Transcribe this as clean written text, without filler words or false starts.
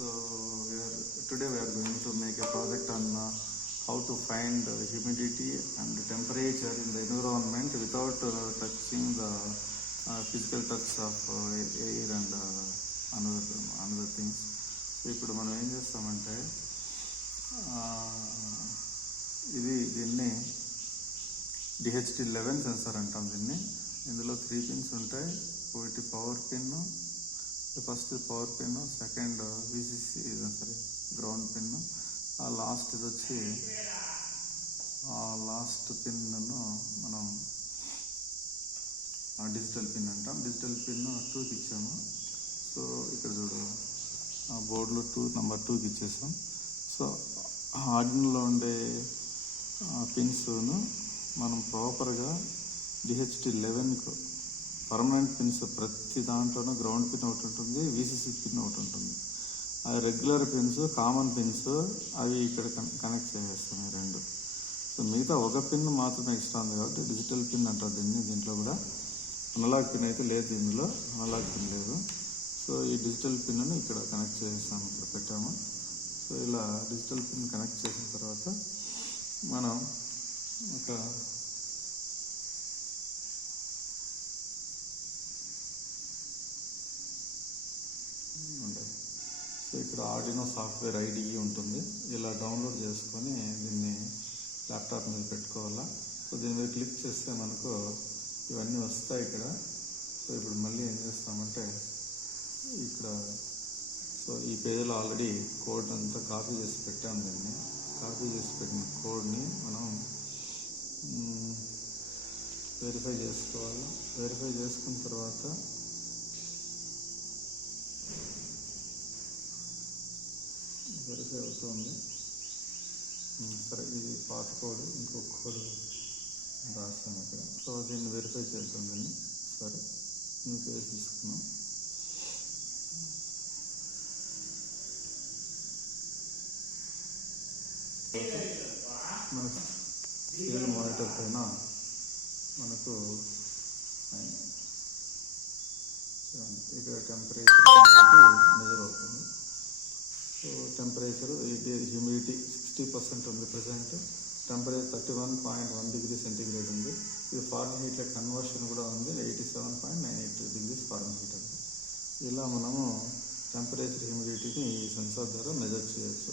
So today we are going to make a project on how to find humidity and temperature in the environment without touching the physical touch of air and another things. So ఇప్పుడు మనం ఏం చేస్తామంటే దీన్ని DHT11 censor అంటాం. ఇందులో 3 pins ఉంటాయి. ఒకటి power pin, first power pin, second VCC ground pin, ఆ లాస్ట్ ఇది వచ్చి లాస్ట్ పిన్ను మనం డిజిటల్ పిన్ అంటాం. డిజిటల్ పిన్ 2కి ఇచ్చాము. సో ఇక్కడ చూడు బోర్డులో నెంబర్ 2కి ఇచ్చేసాం. సో ఆర్డినలో ఉండే పిన్స్ను మనం ప్రాపర్గా DHT11కు పర్మనెంట్ పిన్స్ ప్రతి దాంట్లోనూ గ్రౌండ్ పిన్ ఒకటి ఉంటుంది, VCC పిన్ ఒకటి ఉంటుంది. అది రెగ్యులర్ పిన్స్, కామన్ పిన్స్ అవి ఇక్కడ కనెక్ట్ చేసేస్తాం ఈ రెండు. సో మిగతా ఒక పిన్ మాత్రమే ఎక్స్ట్రా ఉంది కాబట్టి డిజిటల్ పిన్ అంటారు దీంట్లో కూడా. అనలాగ్ పిన్ అయితే లేదు, ఇందులో అనలాగ్ పిన్ లేదు. సో ఈ డిజిటల్ పిన్ను ఇక్కడ కనెక్ట్ చేస్తాము, ఇక్కడ పెట్టాము. సో ఇలా డిజిటల్ పిన్ కనెక్ట్ చేసిన తర్వాత మనం ఒక సో ఇక్కడ ఆర్డినో సాఫ్ట్వేర్ IDE ఉంటుంది. ఇలా డౌన్లోడ్ చేసుకొని దీన్ని ల్యాప్టాప్ మీద పెట్టుకోవాలా. సో దీని మీద క్లిక్ చేస్తే మనకు ఇవన్నీ వస్తాయి ఇక్కడ. సో ఇప్పుడు మళ్ళీ ఏం చేస్తామంటే ఇక్కడ సో ఈ పేజీలో ఆల్రెడీ కోడ్ అంతా కాపీ చేసి పెట్టాము. దీన్ని కాపీ చేసి పెట్టిన కోడ్ని మనం వెరిఫై చేసుకోవాలి. వెరిఫై చేసుకున్న తర్వాత వెరిఫై అవుతుంది. సరే, ఇది పాత కోడ్, ఇంకొక కోడ్ రాస్తాను ఇక్కడ. సో దీన్ని వెరిఫై చేస్తుందండి. సరే, న్యూ పేజ్ తీసుకున్నాం. మనకు సీరియల్ మానిటర్ పైన మనకు ఇక్కడ టెంపరేచర్ మెజర్ అవుతుంది. సో టెంపరేచర్ హ్యూమిడిటీ 60% ఉంది ప్రజెంట్. టెంపరేచర్ 31.1 డిగ్రీ సెంటీగ్రేడ్ ఉంది. ఇది ఫారెన్హీట్ కన్వర్షన్ కూడా ఉంది, 87.98 డిగ్రీస్ ఫారెన్హీట్ ఉంది. ఇలా మనము టెంపరేచర్ హ్యూమిడిటీని ఈ సెన్సార్ ద్వారా మెజర్ చేయొచ్చు.